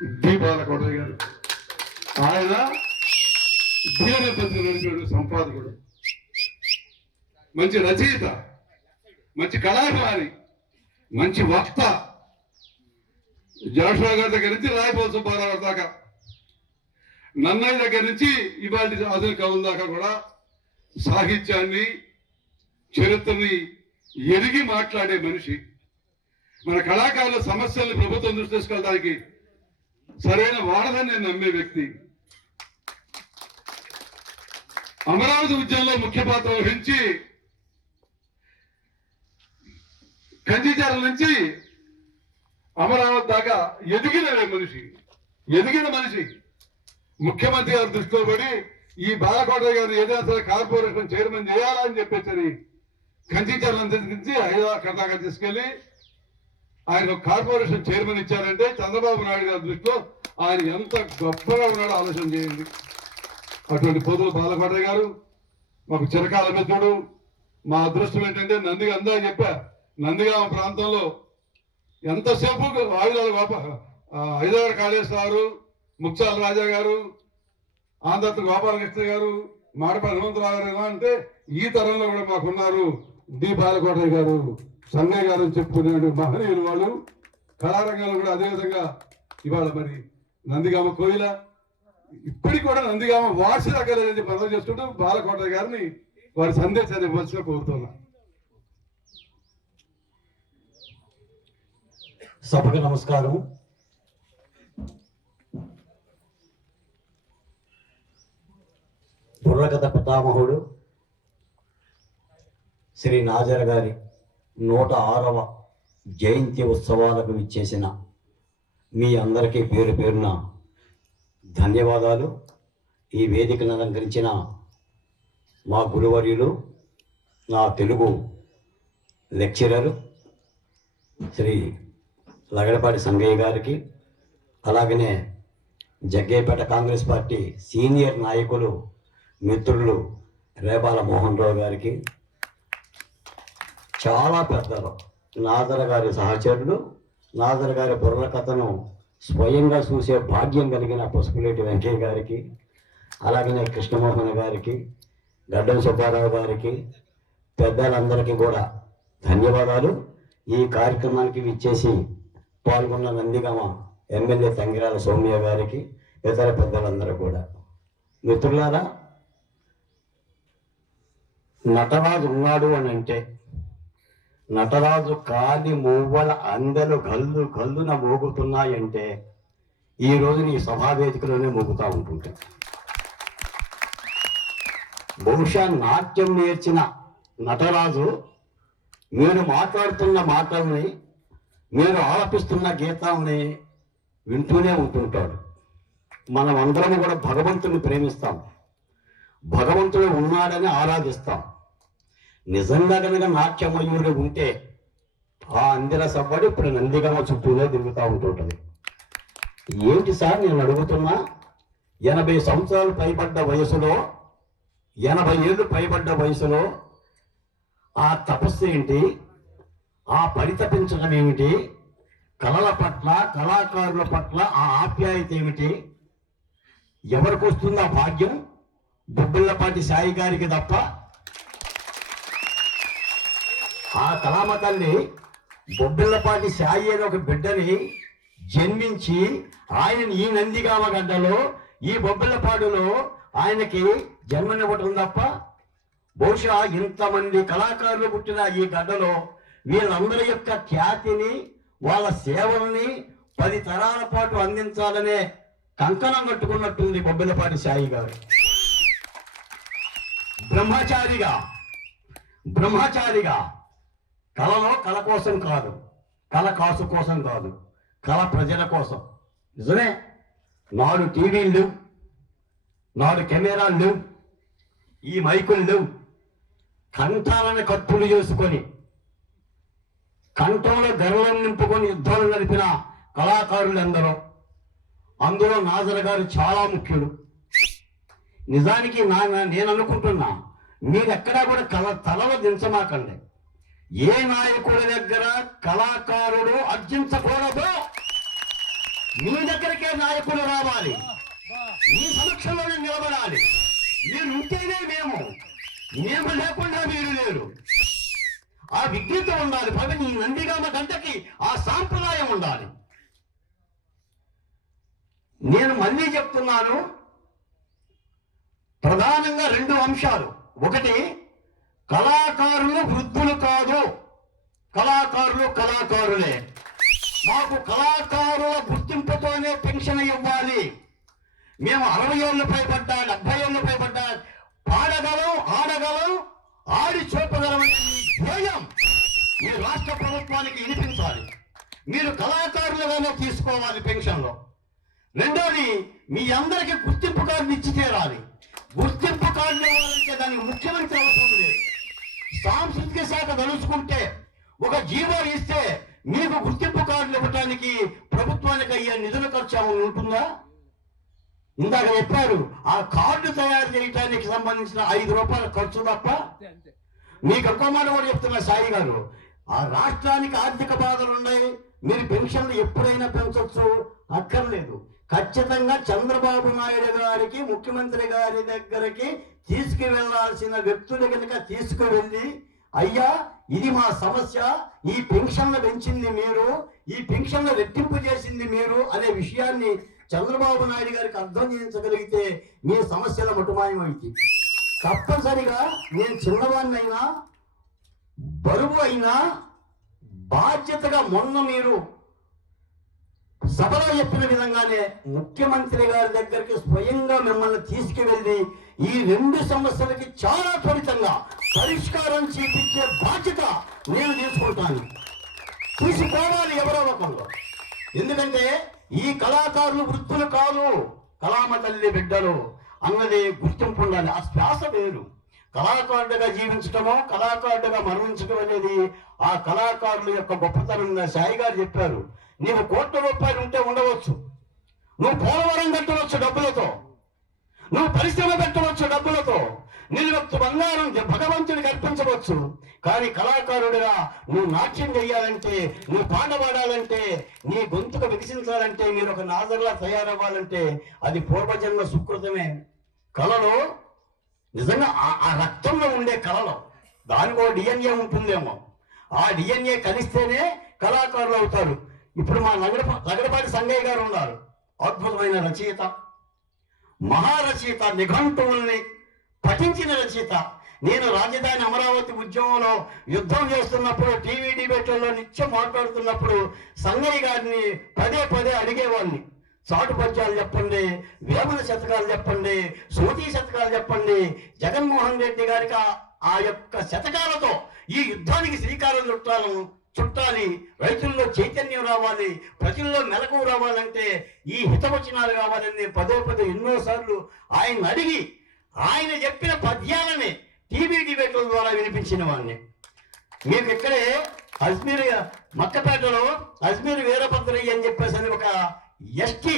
D Balakotaiah గారు. ఆయన దీనపతి నడిపాడు, సంపాదకుడు, మంచి రచయిత, మంచి కళాకారి, మంచి వక్త. జాషువా గారి దగ్గర నుంచి రాయపోల్ సుబ్బారావు గారి దాకా, నన్నయ్య దగ్గర నుంచి ఇవాళ ఆధునిక కవుల దాకా కూడా సాహిత్యాన్ని, చరిత్రని ఎరిగి మాట్లాడే మనిషి. మన కళాకారుల సమస్యల్ని ప్రభుత్వం దృష్టి తీసుకెళ్ళడానికి సరైన వాడదని నేను నమ్మే వ్యక్తి. అమరావతి ఉద్యమంలో ముఖ్య పాత్ర వహించి కంచిచారం నుంచి అమరావతి దాకా ఎదిగిన మనిషి ముఖ్యమంత్రి గారి దృష్టిలో పడి ఈ బాలకోటయ్య గారు ఏదైనా సరే కార్పొరేషన్ చైర్మన్ చేయాలని చెప్పేసి కంచిచారం నుంచి హైదరాబాద్ దాకా తీసుకెళ్లి ఆయన కార్పొరేషన్ చైర్మన్ ఇచ్చారంటే చంద్రబాబు నాయుడు గారి దృష్టిలో ఆయన ఎంత గొప్పగా ఉన్నాడో ఆలోచన చేయండి. అటువంటి పోతుల బాలకోటయ్య గారు మాకు చిరకాల మిత్రుడు. మా అదృష్టం ఏంటంటే నందిగామ ప్రాంతంలో ఎంతసేపు హైదరాబాద్ కాళేశ్వరరావు, ముక్చాల రాజా గారు, ఆంధ్రత్వ గోపాలకృష్ణ గారు, మాడపల్లి హనుమంతరావు గారు ఎలా అంటే ఈ తరంలో కూడా మాకున్నారు. డి బాలకోటయ్య గారు, సంగయ్య గారు అని చెప్పుకునే మహనీయులు వాళ్ళు. కళారంగంలో కూడా అదేవిధంగా ఇవాళ మరి నందిగామ కోయిల, ఇప్పటికి కూడా నందిగామ వాసి రకాలని పదవి చేసుకుంటూ బాలకోటయ్య గారిని వారి సందేశాన్ని ఇవ్వాల్సిగా కోరుతున్నా. సభకు నమస్కారం. బుర్రకథ పితామహుడు శ్రీ నాజర్ గారి 106వ జయంతి ఉత్సవాలకు విచ్చేసిన మీ అందరికీ పేరు పేరున ధన్యవాదాలు. ఈ వేదికను అలంకరించిన మా గురువర్యులు, నా తెలుగు లెక్చరర్ శ్రీ లగడపాటి సంగయ్య గారికి, అలాగనే జగ్గేపేట కాంగ్రెస్ పార్టీ సీనియర్ నాయకులు మిత్రులు రేబాల మోహన్ రావు గారికి, చాలా పెద్దలు నాదర్ గారి సహచరులు, నాదర్ గారి బుర్ర కథను స్వయంగా చూసే భాగ్యం కలిగిన పసుపులేటి వెంకయ్య గారికి, అలాగనే కృష్ణమోహన్ గారికి, గడ్డం సుబ్బారావు గారికి, పెద్దలందరికీ కూడా ధన్యవాదాలు. ఈ కార్యక్రమానికి విచ్చేసి పాల్గొన్న నందిగామ ఎమ్మెల్యే తంగిరాల సౌమ్య గారికి, ఇతర పెద్దలందరూ కూడా. మిత్రులారా, నటరాజు ఉన్నాడు అని అంటే నటరాజు కాలి మూవల అందెలు గల్లు గల్లున మోగుతున్నాయంటే ఈ రోజు నీ సభావేదికలోనే మోగుతూ ఉంటుంటాయి. బహుశా నాట్యం నేర్చిన నటరాజు మీరు మాట్లాడుతున్న మాటల్ని, మీరు ఆలపిస్తున్న గీతాలని వింటూనే ఉంటుంటాడు. మనం అందరం కూడా భగవంతుని ప్రేమిస్తాం, భగవంతుడు ఉన్నాడని ఆరాధిస్తాం. నిజంగా కనుక నాట్యమయూరు ఉంటే ఆ అందెల సవ్వడి ఇప్పుడు నందిగామ చుట్టూనే తిరుగుతూ ఉంటుంటుంది. ఏంటి సార్ నేను అడుగుతున్నా, 80 సంవత్సరాలు పైబడ్డ వయసులో, 80 ఏళ్ళు పైబడ్డ వయసులో ఆ తపస్సు ఏంటి, ఆ పరితపించడం ఏమిటి, కళల పట్ల, కళాకారుల పట్ల ఆ ఆప్యాయత ఏమిటి, ఎవరికి వస్తుంది ఆ భాగ్యం? బొబ్బిళ్ళపాటి సాయి గారికి తప్ప. ఆ కళామ తల్లి బొబ్బిళ్ళపాటి సాయి అనే ఒక బిడ్డని జన్మించి ఆయనని ఈ నందిగామ గడ్డలో, ఈ బొబ్బిళ్ళపాడులో ఆయనకి జన్మనివ్వటం తప్ప. బహుశా ఇంతమంది కళాకారులు పుట్టిన ఈ గడ్డలో వీళ్ళందరి యొక్క ఖ్యాతిని, వాళ్ళ సేవల్ని 10 తరాల పాటు అందించాలనే కంకణం కట్టుకున్నట్టుంది బొబ్బిళ్ళపాటి సాయి గారు. బ్రహ్మచారిగా కళలో కళ కోసం కాదు, కళ కాసు కోసం కాదు, కళ ప్రజల కోసం. నిజమే, 4 టీవీలు, 4 కెమెరాలు, ఈ మైకులు, కంఠాలను కత్తులు చేసుకొని, కంఠంలో గర్వం నింపుకొని యుద్ధాలు నడిపిన కళాకారులు ఎందరో. అందులో నాజర్ గారు చాలా ముఖ్యుడు. నిజానికి నేను అనుకుంటున్నా, మీరెక్కడా కూడా తలలో దించమాకండి. ఏ నాయకుడి దగ్గర కళాకారుడు అర్జించకూడదు. మీ దగ్గరికే నాయకులు రావాలి, మీ సమక్షంలోనే నిలబడాలి. మీరు ఉంటేనే మేము లేకుండా మీరు లేరు. ఆ విజ్ఞత ఉండాలి. పవి ఈ నందిగామ గంటకి ఆ సాంప్రదాయం ఉండాలి. నేను మళ్ళీ చెప్తున్నాను, ప్రధానంగా 2 అంశాలు. ఒకటి, కళాకారులు వృద్ధులు కాదు, కళాకారులే. మాకు కళాకారుల గుర్తింపుతోనే పెన్షన్ ఇవ్వాలి. మేము 60 ఏళ్ళు పైబడ్డా 70 ఏళ్ళు పైబడ్డా పాడగలం, ఆడగలం, ఆడి చూపగలమనే ధ్యేయం ఈ రాష్ట్ర ప్రభుత్వానికి వినిపించాలి. మీరు కళాకారులుగానే తీసుకోవాలి పెన్షన్లో. రెండోది, మీ అందరికీ గుర్తింపు కార్డు ఇచ్చి తీరాలి. గుర్తింపు కార్డు ఇవ్వాలంటే దానికి ముఖ్యమంత్రి అవసరం లేదు. సాంస్కృతిక శాఖ తలుచుకుంటే ఒక జీవో ఇస్తే మీకు గుర్తింపు కార్డులు ఇవ్వడానికి ప్రభుత్వానికి అయ్యే నిధుల ఖర్చు ఏమైనా ఉంటుందా? ఇందాక చెప్పారు, ఆ కార్డు తయారు చేయడానికి సంబంధించిన 5 రూపాయల ఖర్చు తప్ప. మీకు ఒక్క మాట కూడా చెప్తున్నా సాయి గారు, ఆ రాష్ట్రానికి ఆర్థిక బాధలు ఉన్నాయి, మీరు పెన్షన్లు ఎప్పుడైనా పెంచొచ్చు, అక్కర్లేదు. ఖచ్చితంగా చంద్రబాబు నాయుడు గారికి, ముఖ్యమంత్రి గారి దగ్గరికి తీసుకువెళ్లాల్సిన వ్యక్తులు కనుక తీసుకువెళ్ళి, అయ్యా ఇది మా సమస్య, ఈ పెన్షన్లు పెంచింది మీరు, ఈ పెన్షన్లు రెట్టింపు చేసింది మీరు అనే విషయాన్ని చంద్రబాబు నాయుడు గారికి అర్థం చేయించగలిగితే మీ సమస్యల మటుమాయమైంది. తప్పనిసరిగా నేను చిన్నవాడినైనా, బరువు అయినా బాధ్యతగా మొన్న మీరు సభలో చెప్పిన విధంగానే ముఖ్యమంత్రి గారి దగ్గరికి స్వయంగా మిమ్మల్ని తీసుకువెళ్ళి ఈ 2 సమస్యలకి చాలా త్వరితంగా పరిష్కారం చేయించే బాధ్యత నేను తీసుకుంటాను. తీసుకోవాలి ఎవరో ఒకళ్ళు. ఎందుకంటే ఈ కళాకారులు వృద్ధులు కాదు, కళామ తల్లి బిడ్డలు అన్నది గుర్తింపు ఉండాలి. ఆ శ్వాస వేరు. కళాకారుడుగా జీవించటమో కళాకారుడుగా మరణించడం అనేది ఆ కళాకారుల యొక్క గొప్పతనంగా సాయి గారు చెప్పారు. నీకు ₹1,00,00,000 ఉంటే ఉండవచ్చు, నువ్వు పోలవరం కట్టవచ్చు డబ్బులతో, నువ్వు పరిశ్రమ పెట్టవచ్చు డబ్బులతో, నిలువెత్తు బంగారం భగవంతుడికి అర్పించవచ్చు. కానీ కళాకారుడిగా నువ్వు నాట్యం చేయాలంటే, నువ్వు పాట పాడాలంటే, నీ గొంతుకు వికసించాలంటే, మీరు ఒక నాదర్లా తయారవ్వాలంటే అది పూర్వజన్మ సుకృతమే. కళలో నిజంగా ఆ రక్తంలో ఉండే కళలో దానికి ఒక DNA ఉంటుందేమో. ఆ DNA కలిస్తేనే కళాకారులు అవుతారు. ఇప్పుడు మా లగడపాటి సంగయ్య గారు ఉన్నారు, అద్భుతమైన రచయిత, మహారచయిత, నిఘంటువుల్ని పఠించిన రచయిత. నేను రాజధాని అమరావతి ఉద్యమంలో యుద్ధం చేస్తున్నప్పుడు టీవీ డిబేట్లలో నిత్యం మాట్లాడుతున్నప్పుడు సంగయ్య గారిని పదే అడిగేవాడిని, చాటు పద్యాలు చెప్పండి, వేమన శతకాలు చెప్పండి, సూతీ శతకాలు చెప్పండి. జగన్మోహన్ రెడ్డి గారికి ఆ యొక్క శతకాలతో ఈ యుద్ధానికి శ్రీకారం చుట్టాలి, రైతుల్లో చైతన్యం రావాలి, ప్రజల్లో మెలకువ రావాలంటే ఈ హితవచనాలు కావాలని పదే ఎన్నోసార్లు ఆయన అడిగి ఆయన చెప్పిన పద్యాలని టీవీ డిబేట్ల ద్వారా వినిపించిన వాడిని. మీకు ఇక్కడే అజ్మీర్ మక్కపేటలో అజ్మీర్ వీరభద్రయ్య అని చెప్పేసి ఒక ఎస్టీ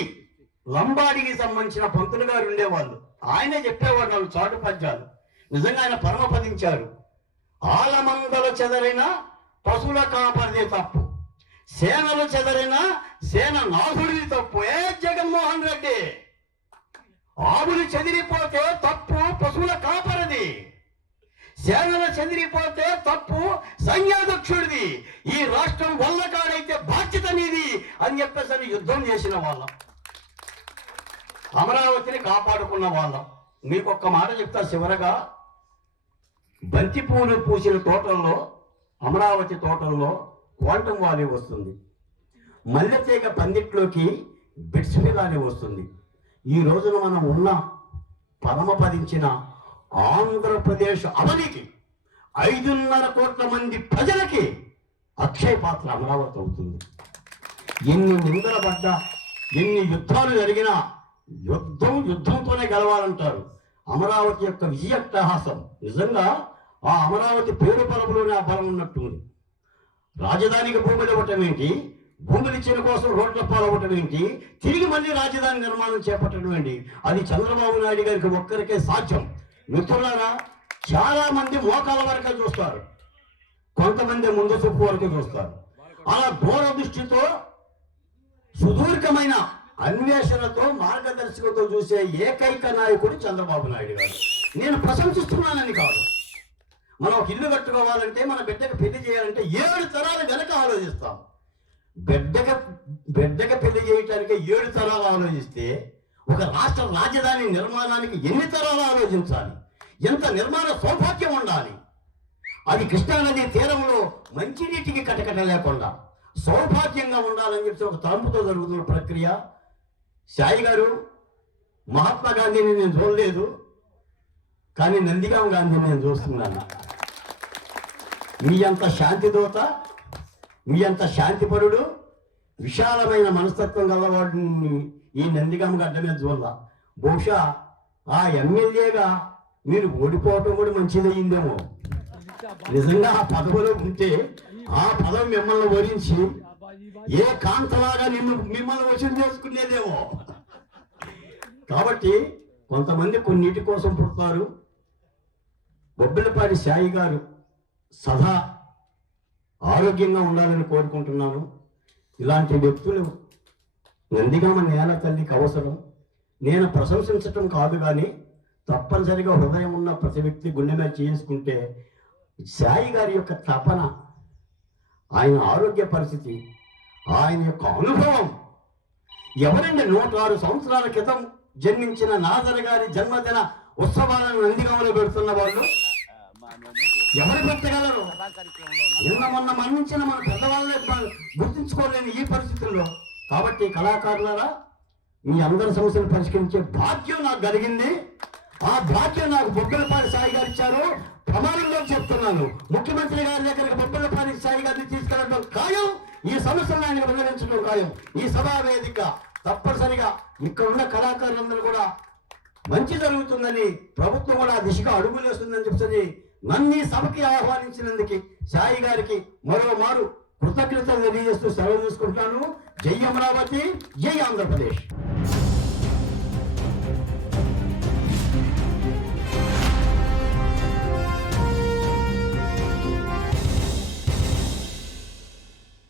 లంబాడికి సంబంధించిన పంతులు గారు ఉండేవాళ్ళు. ఆయనే చెప్పేవాడు నాకు చాటు పద్యాలు. నిజంగా ఆయన పరమపదించారు. ఆలమందల చెదరైన పశువుల కాపరిది తప్పు, సేనలు చెదరైన సేన నాథుడిది తప్పు. ఏ జగన్మోహన్ రెడ్డి, ఆవులు చెదిరిపోతే తప్పు పశువుల కాపరిది, సేనలు చెదిరిపోతే తప్పు సైన్యాధ్యక్షుడిది, ఈ రాష్ట్రం వల్లకాడైతే బాధ్యత నీది అని చెప్పేసి యుద్ధం చేసిన వాళ్ళం, అమరావతిని కాపాడుకున్న వాళ్ళం. మీకు ఒక్క మాట చెప్తా చివరగా, బంతిపూలు పూసిన తోటల్లో, అమరావతి తోటల్లో క్వాంటమ్ వాలీ వస్తుంది, మల్లెతీగ పందిట్లోకి బిట్స్పిల్ వస్తుంది. ఈ రోజున మనం ఉన్న పరమపదించిన ఆంధ్రప్రదేశ్ అవనికి 5.5 కోట్ల మంది ప్రజలకి అక్షయ పాత్ర అమరావతి అవుతుంది. ఎన్ని నిందలు పడ్డా, ఎన్ని యుద్ధాలు జరిగినా యుద్ధంతోనే గెలవాలంటారు. అమరావతి యొక్క విజయాట్టహాసం నిజంగా ఆ అమరావతి పేరు బలంలోనే ఆ బలం ఉన్నట్టుంది. రాజధానికి భూములు ఇవ్వటం ఏంటి, భూములు ఇచ్చిన కోసం రోడ్ల పాలవ్వటం ఏంటి, తిరిగి మళ్ళీ రాజధాని నిర్మాణం చేపట్టడం ఏంటి, అది చంద్రబాబు నాయుడు గారికి ఒక్కరికే సాధ్యం. మిత్రులారా, చాలా మంది మోకాల వరకే చూస్తారు, కొంతమంది ముందు చూపు వరకు చూస్తారు. అలా దూరదృష్టితో సుదీర్ఘమైన అన్వేషణతో మార్గదర్శకతో చూసే ఏకైక నాయకుడు చంద్రబాబు నాయుడు గారు. నేను ప్రశంసిస్తున్నానని కాదు. మనం ఒక ఇల్లు కట్టుకోవాలంటే, మన బిడ్డకు పెళ్లి చేయాలంటే 7 తరాలు వెనక ఆలోచిస్తాం. బిడ్డకి పెళ్లి చేయటానికి 7 తరాలు ఆలోచిస్తే ఒక రాష్ట్ర రాజధాని నిర్మాణానికి ఎన్ని తరాలు ఆలోచించాలి? ఎంత నిర్మాణ సౌభాగ్యం ఉండాలి? అది కృష్ణానది తీరంలో మంచినీటికి కటకట లేకుండా సౌభాగ్యంగా ఉండాలని చెప్పి ఒక తలంపుతో జరుగుతున్న ప్రక్రియ. సాయి గారు, మహాత్మా గాంధీని నేను చూడలేదు, కానీ నందిగాం గాంధీని నేను చూస్తున్నాను. మీ అంత శాంతిదూత, మీ అంత శాంతిపరుడు, విశాలమైన మనస్తత్వం గలవాడిని ఈ నందిగామ గడ్డ మీద చూడాల. బహుశా ఆ ఎమ్మెల్యేగా మీరు ఓడిపోవటం కూడా మంచిదయ్యిందేమో. నిజంగా ఆ పదవిలో ఉంటే ఆ పదవి మిమ్మల్ని వరించి ఏ కాంతలాగా మిమ్మల్ని వశం చేసుకునేదేమో. కాబట్టి కొంతమంది కొన్నిటి కోసం పుడతారు. బొబ్బిలపాటి సాయి గారు సదా ఆరోగ్యంగా ఉండాలని కోరుకుంటున్నాను. ఇలాంటి వ్యక్తులు నందిగామ నేల తల్లికి అవసరం. నేను ప్రశంసించటం కాదు, కానీ తప్పనిసరిగా హృదయం ఉన్న ప్రతి వ్యక్తి గుండె మీద చేసుకుంటే సాయి గారి యొక్క తపన, ఆయన ఆరోగ్య పరిస్థితి, ఆయన యొక్క అనుభవం. ఎవరండి 106 సంవత్సరాల క్రితం జన్మించిన నాజర్ గారి జన్మదిన ఉత్సవాలను నందిగామలో పెడుతున్న వాళ్ళు ఎవరు పెట్టగలరు? నిన్న మొన్న మరణించిన మన పెద్దవాళ్ళే గుర్తించుకోలేని ఈ పరిస్థితుల్లో. కాబట్టి కళాకారులారా, మీ అందరి సమస్యలు పరిష్కరించే భాగ్యం నాకు కలిగింది. ఆ భాగ్యం నాకు బొబ్బిలపాటి సాయి గారు ఇచ్చారు. ప్రమాణంలో చెప్తున్నాను, ముఖ్యమంత్రి గారి దగ్గరికి బొబ్బిలపాటి సాయి గారిని తీసుకెళ్ళడం ఖాయం. ఈ సమస్యలను ఆయన వివరించడం ఖాయం. ఈ సభా వేదిక తప్పనిసరిగా ఇక్కడ ఉన్న కళాకారులందరూ కూడా మంచి జరుగుతుందని, ప్రభుత్వం కూడా ఆ దిశగా అడుగులేస్తుందని చెప్పి నన్ను ఈ సభకి ఆహ్వానించినందుకు సాయి గారికి మరోమారు కృతజ్ఞతలు తెలియజేస్తూ సెలవు తీసుకుంటున్నాను. జై అమరావతి, జై ఆంధ్రప్రదేశ్.